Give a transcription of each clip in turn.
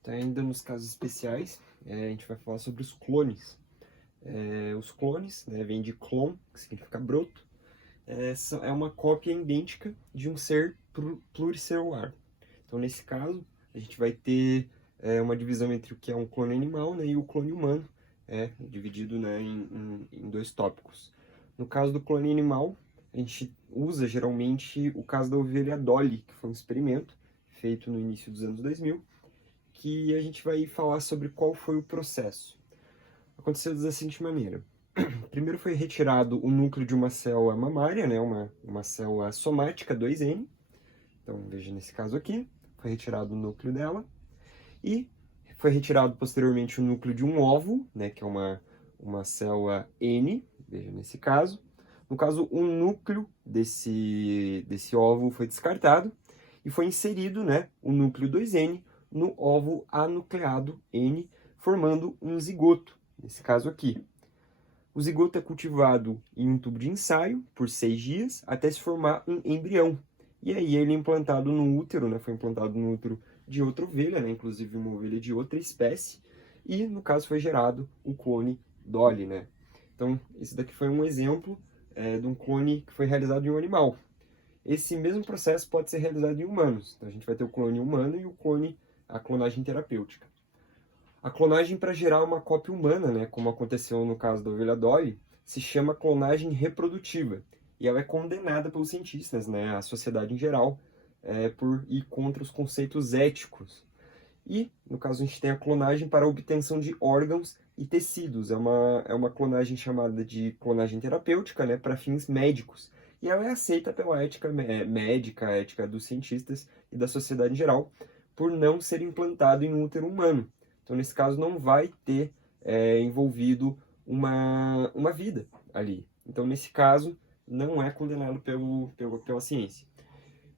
Então, ainda nos casos especiais, a gente vai falar sobre os clones. Os clones, né, vem de clone, que significa broto, é uma cópia idêntica de um ser pluricelular. Então, nesse caso, a gente vai ter uma divisão entre o que é um clone animal, né, e o clone humano, dividido, né, em dois tópicos. No caso do clone animal, a gente usa geralmente o caso da ovelha Dolly, que foi um experimento feito no início dos anos 2000, que a gente vai falar sobre qual foi o processo. Aconteceu da seguinte maneira. Primeiro foi retirado o núcleo de uma célula mamária, né, uma célula somática 2N. Então, veja nesse caso aqui, foi retirado o núcleo dela. E foi retirado posteriormente o núcleo de um óvulo, né, que é uma célula N, veja nesse caso. No caso, um núcleo desse óvulo foi descartado e foi inserido, né, o núcleo 2N no óvulo anucleado N, formando um zigoto, nesse caso aqui. O zigoto é cultivado em um tubo de ensaio por 6 dias até se formar um embrião. E aí ele é implantado no útero, né, foi implantado no útero de outra ovelha, né, inclusive uma ovelha de outra espécie, e no caso foi gerado o clone Dolly, né. Então, esse daqui foi um exemplo de um clone que foi realizado em um animal. Esse mesmo processo pode ser realizado em humanos. Então, a gente vai ter o clone humano e a clonagem terapêutica. A clonagem para gerar uma cópia humana, né, como aconteceu no caso da ovelha Dolly, se chama clonagem reprodutiva. E ela é condenada pelos cientistas, né, a sociedade em geral, por ir contra os conceitos éticos. E, no caso, a gente tem a clonagem para a obtenção de órgãos e tecidos. É uma clonagem chamada de clonagem terapêutica, né, para fins médicos. E ela é aceita pela ética médica, a ética dos cientistas e da sociedade em geral, por não ser implantado em um útero humano. Então, nesse caso, não vai ter envolvido uma vida ali. Então, nesse caso, não é condenado pela ciência.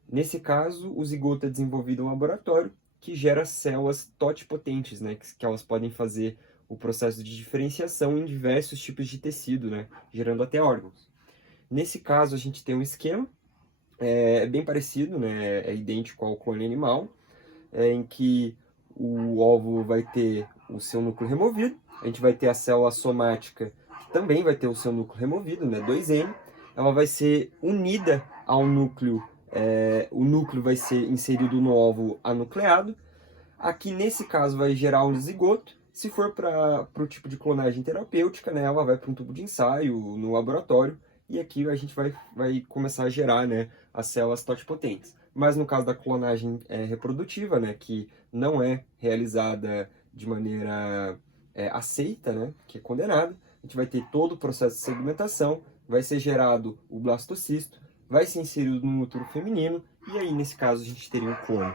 Nesse caso, o zigoto é desenvolvido em um laboratório que gera células totipotentes, né, que elas podem fazer o processo de diferenciação em diversos tipos de tecido, né, gerando até órgãos. Nesse caso, a gente tem um esquema bem parecido, né, é idêntico ao clone animal, em que o óvulo vai ter o seu núcleo removido, a gente vai ter a célula somática, que também vai ter o seu núcleo removido, né, 2N, ela vai ser unida ao núcleo, o núcleo vai ser inserido no óvulo anucleado. Aqui, nesse caso, vai gerar um zigoto. Se for para o tipo de clonagem terapêutica, né, ela vai para um tubo de ensaio no laboratório, e aqui a gente vai começar a gerar, né, as células totipotentes. Mas no caso da clonagem reprodutiva, né, que não é realizada de maneira aceita, né, que é condenada, a gente vai ter todo o processo de segmentação, vai ser gerado o blastocisto, vai ser inserido no útero feminino, e aí, nesse caso, a gente teria um clone.